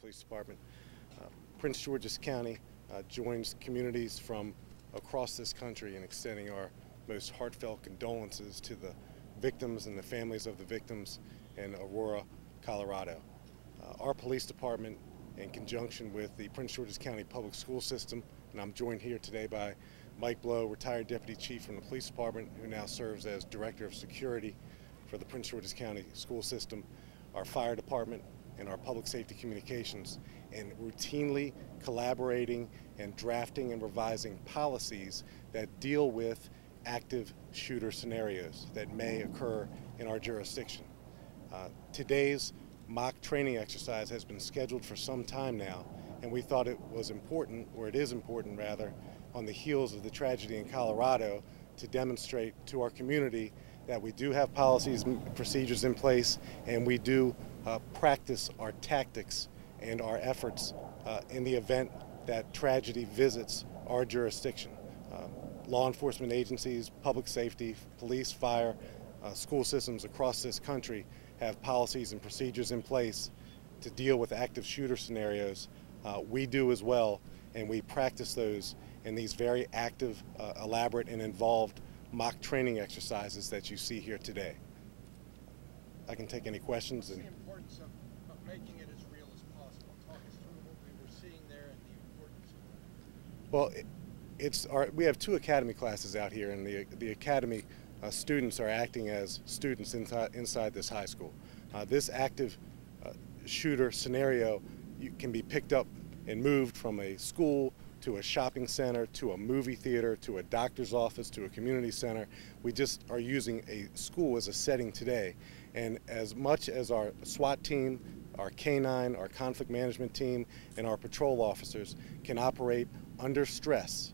Police Department. Prince George's County joins communities from across this country in extending our most heartfelt condolences to the victims and the families of the victims in Aurora, Colorado. Our police department, in conjunction with the Prince George's County Public School System, and I'm joined here today by Mike Blow, retired Deputy Chief from the Police Department, who now serves as Director of Security for the Prince George's County School System, our Fire Department, and our Public Safety Communications, and routinely collaborating and drafting and revising policies that deal with active shooter scenarios that may occur in our jurisdiction. Today's mock training exercise has been scheduled for some time now, and we thought it was important, or it is important rather, on the heels of the tragedy in Colorado, to demonstrate to our community that we do have policies and procedures in place, and we do practice our tactics and our efforts in the event that tragedy visits our jurisdiction. Law enforcement agencies, public safety, police, fire, school systems across this country have policies and procedures in place to deal with active shooter scenarios. We do as well, and we practice those in these very active, elaborate, and involved mock training exercises that you see here today. I can take any questions. What's the importance of making it as real as possible? Talk us through what we were seeing there and the importance of that. Well, we have two academy classes out here, and the academy students are acting as students inside this high school. This active shooter scenario can be picked up and moved from a school to a shopping center, to a movie theater, to a doctor's office, to a community center. We just are using a school as a setting today. And as much as our SWAT team, our K-9, our conflict management team, and our patrol officers can operate under stress,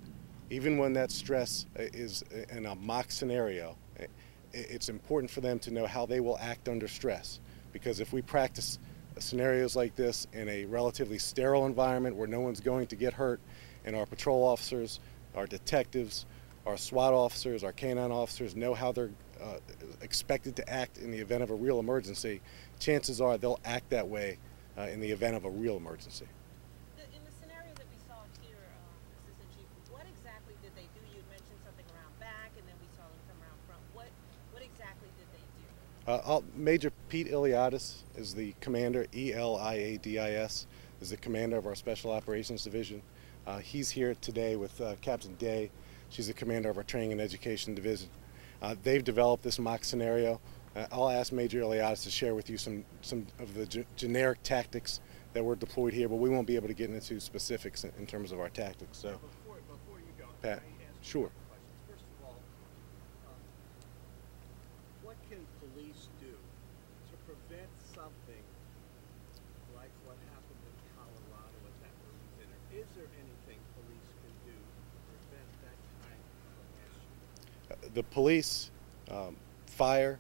even when that stress is in a mock scenario, it's important for them to know how they will act under stress. Because if we practice scenarios like this in a relatively sterile environment where no one's going to get hurt, and our patrol officers, our detectives, our SWAT officers, our K-9 officers know how they're expected to act in the event of a real emergency, chances are they'll act that way in the event of a real emergency. In the scenario that we saw here, Assistant Chief, what exactly did they do? You mentioned something around back, and then we saw them come around front. What exactly did they do? Major Pete Iliadis is the commander, E-L-I-A-D-I-S, is the commander of our Special Operations Division. He's here today with Captain Day. She's the commander of our Training and Education Division. They've developed this mock scenario. I'll ask Major Iliadis to share with you some of the generic tactics that were deployed here, but we won't be able to get into specifics in terms of our tactics. So, Before you go, Pat, sure. First of all, what can police do to prevent something like what happened in Colorado at that movie theater? Is there anything police can do to prevent that kind of issue? The police, fire,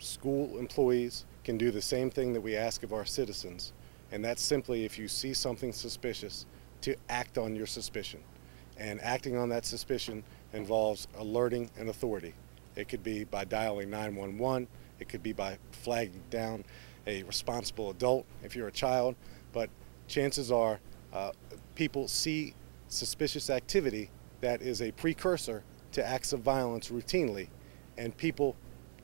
school employees can do the same thing that we ask of our citizens, and that's simply, if you see something suspicious, to act on your suspicion. And acting on that suspicion involves alerting an authority. It could be by dialing 911, it could be by flagging down a responsible adult if you're a child, but chances are people see suspicious activity that is a precursor to acts of violence routinely, and people,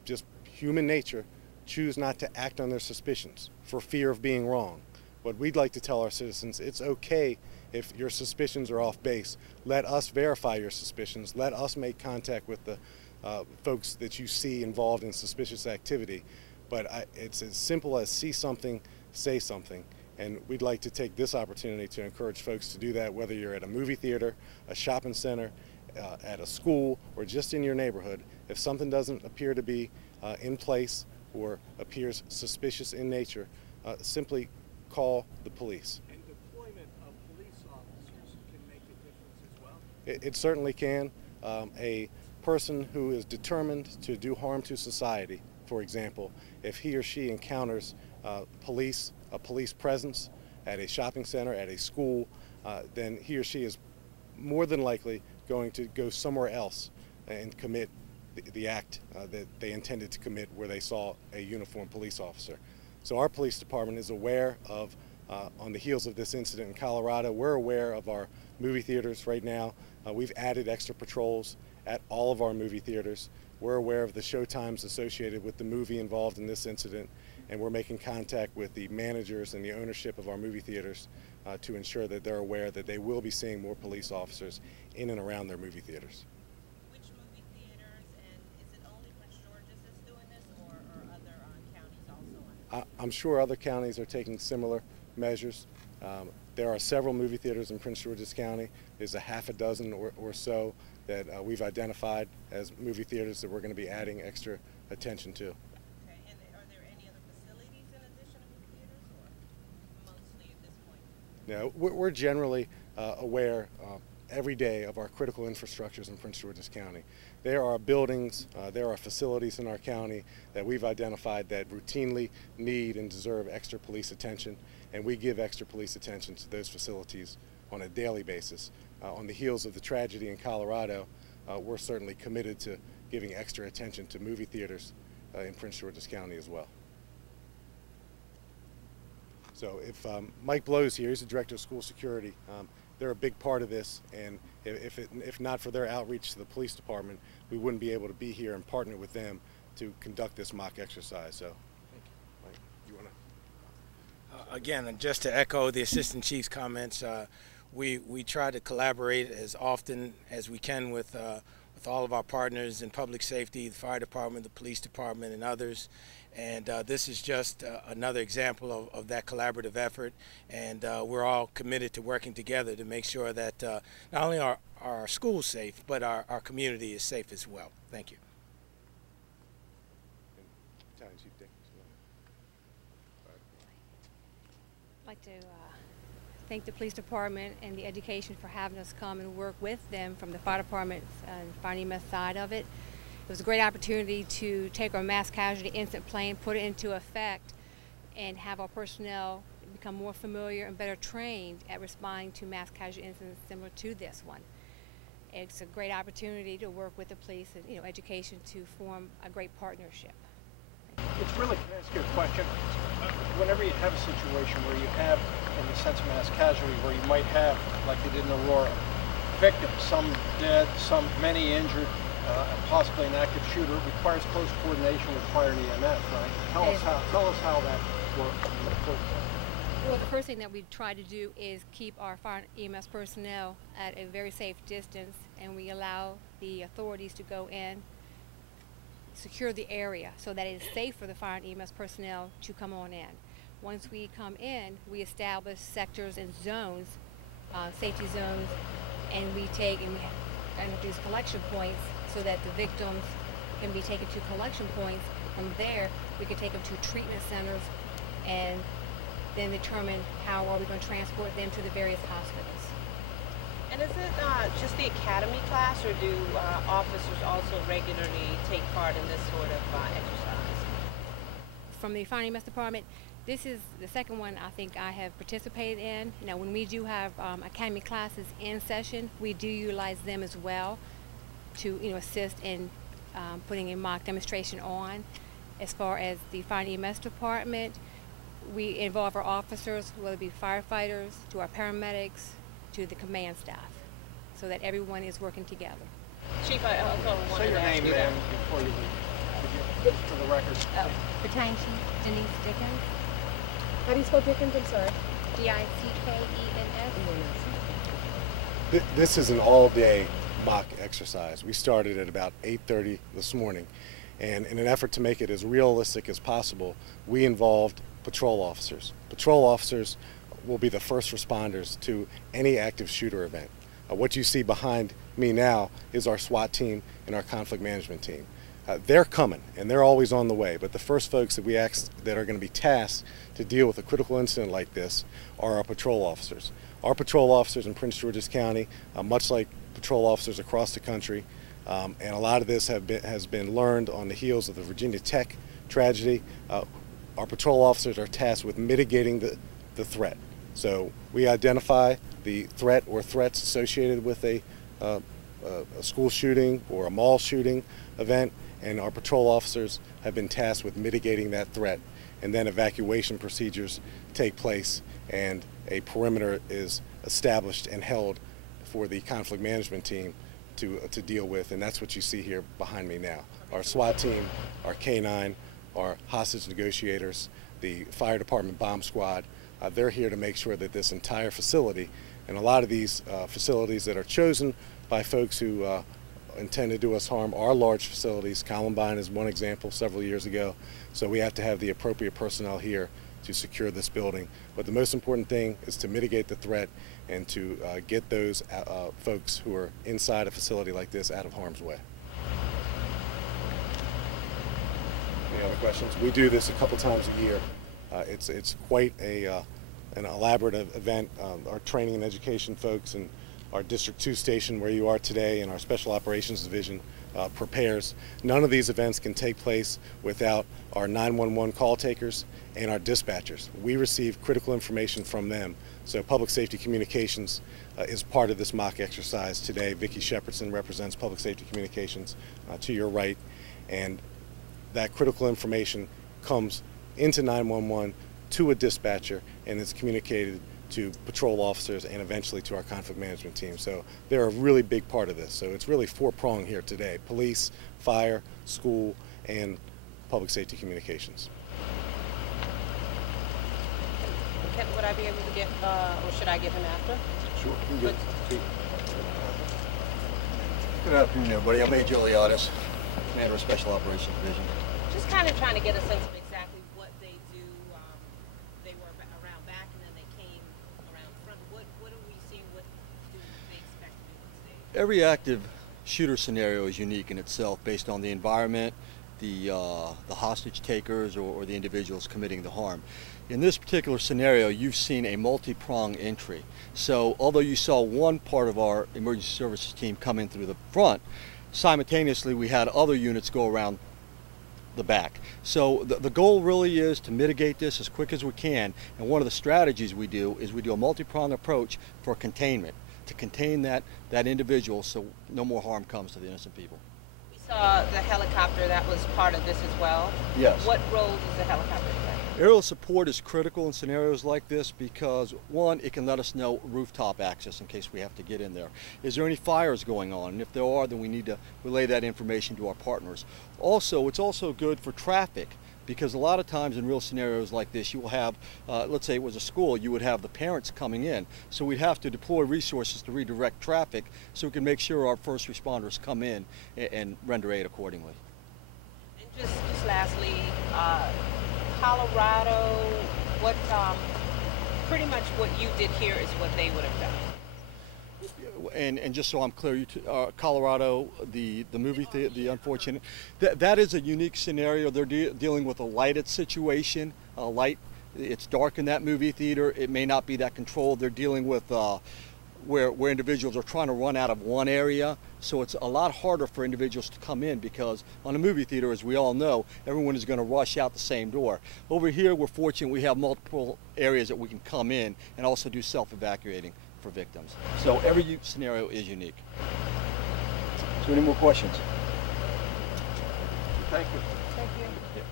just human nature, choose not to act on their suspicions for fear of being wrong. What we'd like to tell our citizens, it's okay if your suspicions are off base. Let us verify your suspicions. Let us make contact with the folks that you see involved in suspicious activity. But it's as simple as see something, say something. And we'd like to take this opportunity to encourage folks to do that, whether you're at a movie theater, a shopping center, at a school, or just in your neighborhood. If something doesn't appear to be in place or appears suspicious in nature, simply call the police. And deployment of police officers can make a difference as well? It certainly can. A person who is determined to do harm to society, for example, if he or she encounters a police presence at a shopping center, at a school, then he or she is more than likely going to go somewhere else and commit the act that they intended to commit where they saw a uniformed police officer. So our police department is aware of on the heels of this incident in Colorado. We're aware of our movie theaters right now. We've added extra patrols at all of our movie theaters. We're aware of the show times associated with the movie involved in this incident, and we're making contact with the managers and the ownership of our movie theaters to ensure that they're aware that they will be seeing more police officers in and around their movie theaters. Which movie theaters, and is it only Prince George's that's doing this, or are other counties also on it? I'm sure other counties are taking similar measures. There are several movie theaters in Prince George's County. There's a half a dozen or so that we've identified as movie theaters that we're going to be adding extra attention to. Okay, and are there any other facilities in addition to movie theaters, or mostly at this point? No, we're generally aware every day of our critical infrastructures in Prince George's County. There are buildings, there are facilities in our county that we've identified that routinely need and deserve extra police attention, and we give extra police attention to those facilities on a daily basis. On the heels of the tragedy in Colorado, we're certainly committed to giving extra attention to movie theaters in Prince George's County as well. So if Mike Blow's here, he's the Director of School Security. They're a big part of this, and if not for their outreach to the police department, we wouldn't be able to be here and partner with them to conduct this mock exercise. So, Mike, you want to? Again, just to echo the Assistant Chief's comments, we try to collaborate as often as we can with all of our partners in public safety, the fire department, the police department, and others. And this is just another example of that collaborative effort. And we're all committed to working together to make sure that not only are our schools safe, but our community is safe as well. Thank you. I'd like to thank the police department and the education for having us come and work with them from the fire department and fire EMS side of it. It was a great opportunity to take our mass casualty incident plan, put it into effect, and have our personnel become more familiar and better trained at responding to mass casualty incidents similar to this one. It's a great opportunity to work with the police and education to form a great partnership. It's really, can I ask you a question? Whenever you have a situation where you have, in the sense of mass casualty, where you might have, like they did in Aurora, victims, some dead, many injured, possibly an active shooter, it requires close coordination with fire and EMS, right? Tell us how that works. Well, the first thing that we try to do is keep our fire and EMS personnel at a very safe distance, and we allow the authorities to go in, secure the area so that it is safe for the fire and EMS personnel to come on in. Once we come in, we establish sectors and zones, safety zones, and we take and introduce collection points so that the victims can be taken to collection points. From there, we can take them to treatment centers and then determine how are we going to transport them to the various hospitals. And is it just the academy class, or do officers also regularly take part in this sort of exercise? From the fire and EMS department, this is the second one I think I have participated in. Now, when we do have academy classes in session, we do utilize them as well to assist in putting a mock demonstration on. As far as the fire and EMS department, we involve our officers, whether it be firefighters, to our paramedics, to the command staff, so that everyone is working together. Chief, I also wanted Say your to ask name, you ma'am, before you leave, for the record. Battalion Chief Denise Dickens. How do you spell Dickens? I'm sorry. Dickens. This is an all-day mock exercise. We started at about 8:30 this morning, and in an effort to make it as realistic as possible, we involved patrol officers. Patrol officers will be the first responders to any active shooter event. What you see behind me now is our SWAT team and our conflict management team. They're coming, and they're always on the way, but the first folks that we asked that are going to be tasked to deal with a critical incident like this are our patrol officers. Our patrol officers in Prince George's County, much like patrol officers across the country, and a lot of this has been learned on the heels of the Virginia Tech tragedy. Our patrol officers are tasked with mitigating the threat. So we identify the threat or threats associated with a school shooting or a mall shooting event, and our patrol officers have been tasked with mitigating that threat. and then evacuation procedures take place, and a perimeter is established and held for the conflict management team to deal with, and that's what you see here behind me now. Our SWAT team, our K-9, our hostage negotiators, the fire department bomb squad, they're here to make sure that this entire facility, and a lot of these facilities that are chosen by folks who intend to do us harm are large facilities. Columbine is one example several years ago, so we have to have the appropriate personnel here to secure this building. But the most important thing is to mitigate the threat and to get those folks who are inside a facility like this out of harm's way. Any other questions? We do this a couple times a year. It's quite an elaborate event. Our training and education folks and our District 2 station where you are today and our Special Operations Division prepares. None of these events can take place without our 911 call takers and our dispatchers. We receive critical information from them. So Public Safety Communications is part of this mock exercise today. Vicki Shepardson represents Public Safety Communications to your right, and that critical information comes into 911 to a dispatcher, and it's communicated to patrol officers and eventually to our conflict management team. So they're a really big part of this. So it's really four-pronged here today: police, fire, school, and public safety communications. Would I be able to get, or should I get him after? Sure. Good afternoon, everybody. I'm A.J. Leotis, Commander of Special Operations Division. Just kind of trying to get a sense of exactly what they do. They were around back and then they came around front. What are we seeing? What do they expect to do today? Every active shooter scenario is unique in itself based on the environment, the hostage takers, or the individuals committing the harm. In this particular scenario, you've seen a multi-pronged entry. So although you saw one part of our emergency services team come in through the front, simultaneously we had other units go around the back. So the goal really is to mitigate this as quick as we can, and one of the strategies we do is we do a multi-pronged approach for containment, to contain that individual so no more harm comes to the innocent people. We saw the helicopter that was part of this as well. Yes. What role does the helicopter play? Aerial support is critical in scenarios like this because, one, it can let us know rooftop access in case we have to get in there. Is there any fires going on? And if there are, then we need to relay that information to our partners. Also, it's also good for traffic because a lot of times in real scenarios like this, you will have, let's say it was a school, you would have the parents coming in. So we'd have to deploy resources to redirect traffic so we can make sure our first responders come in and render aid accordingly. And just lastly, Colorado, what pretty much what you did here is what they would have done. And just so I'm clear, Colorado, the movie theater, the unfortunate, that is a unique scenario. They're dealing with a lighted situation. It's dark in that movie theater. It may not be that controlled. They're dealing with where individuals are trying to run out of one area. So it's a lot harder for individuals to come in because on a movie theater, as we all know, everyone is going to rush out the same door. Over here, we're fortunate we have multiple areas that we can come in and also do self-evacuating for victims. So every scenario is unique. So any more questions? Thank you. Thank you. Yeah.